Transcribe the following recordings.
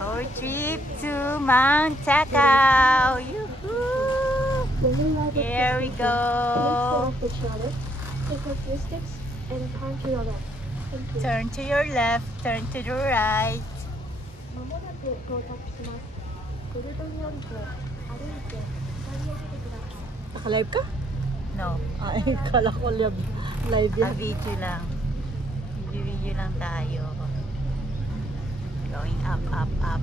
Our trip to Mount Takao. Yoo-hoo! Here we go. Turn to your left, turn to the right. Naka-live ka? No, Ay, kala ko live yan. video lang. Video lang tayo. Going up, up, up.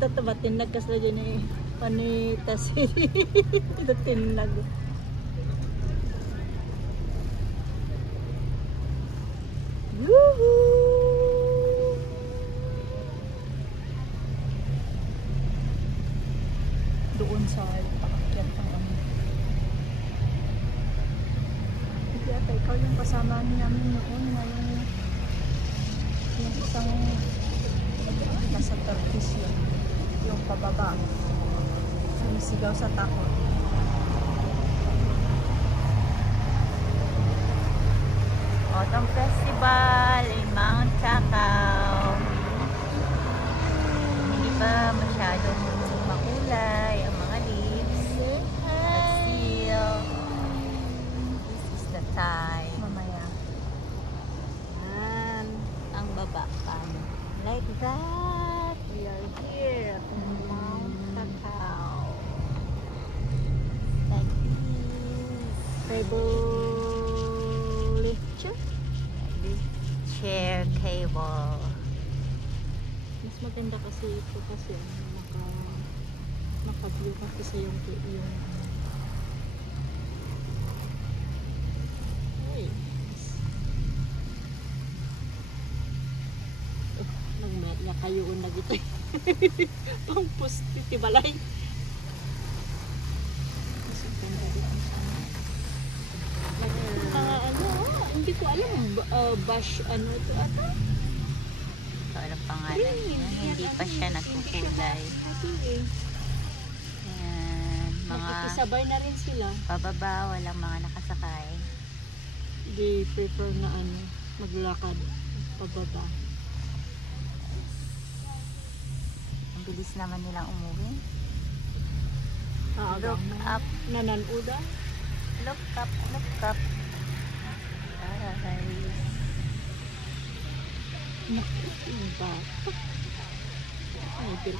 Tatabatin nagkasla dyan eh. Panita si tinag. Woohoo! Doon sa paakyat ang ano. Hindi ata, ikaw yung kasama namin noon. Yung isang nasa Turkish yun. Yung pababa. Sumisigaw sa takot. Autumn Festival in Mount Takao. Hindi pa masyadong makulay ang mga leaves. But still, this is the time. Mamaya. Yan, ang baba pa. Like that, we are here at Mount Takao. Like this. Cable lift siya. This chair cable. Mas maganda kasi ito kasi naka-view kasi sa yung ay nagmayat niya kayo na gito pang posti balay mas maganda dito ano hindi ko alam bash ano ito ata. So, ano pangalan niya? Hindi pa siya nagkukulay. Ayan, mga Nakikisabay na rin sila. pababa, walang mga nakasakay. They prefer na ano, maglakad pababa. Ang bilis naman nilang umuwi. Look Look up, Nananuda. look up, look up. Guys. Nakikita. Ay, pero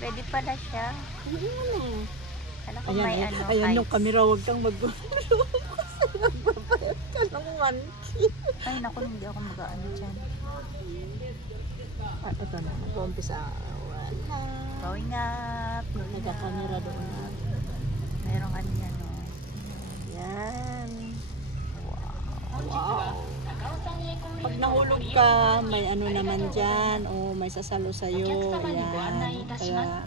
Pwede pala siya. ano? Kala ko may ano, Ayan yung heights. camera, huwag kang mag-gulo. Kasi magbabayad ka ng 1K. Ay, naku, hindi ako mag-ano dyan. Ito na, mag-umpisa. Wala. Going up. Nagka-camera doon na. Merong ano yan, no? Yan. Wow. Pag nahulog ka, may ano naman dyan, o may sasalo sa'yo. Yan. Kaya,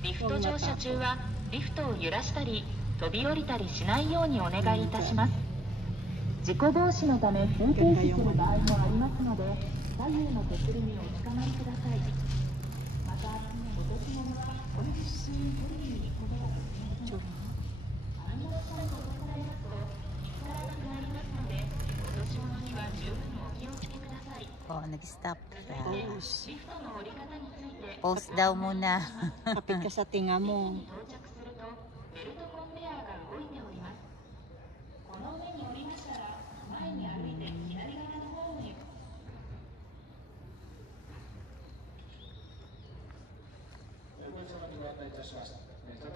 リフト乗車中はリフトを揺らしたり飛び降りたりしないようにお願いいたします。事故防止のため急停止する場合もありますので左右の手すりにおつかまりください。また落とし物はこの姿勢に取りに行くことができます。網の下に落とされますと見つからなくなりますので落とし物には十分お気をつけください。 Oh, nag-stop siya. リフトの降り方について Post daw muna. kapit ka sa tinga mo. 到着するとベルトコンベヤーが動いております。この上に降りましたら前に歩いて左側の方へ。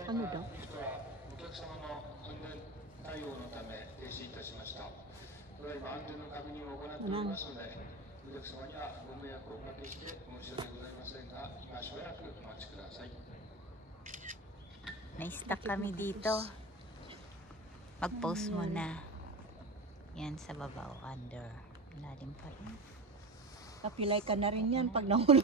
Ano daw? お客様の安全対応のため停止いたしました。ただいま安全の確認を行っておりますので、お客様にはご迷惑をおかけして申し訳ございませんが、今しばらくお待ちください。 May stuck kami dito. Mag-post muna. Yan sa baba o under. Lalim pa yun. Kapilay ka na rin yan pag nahulog.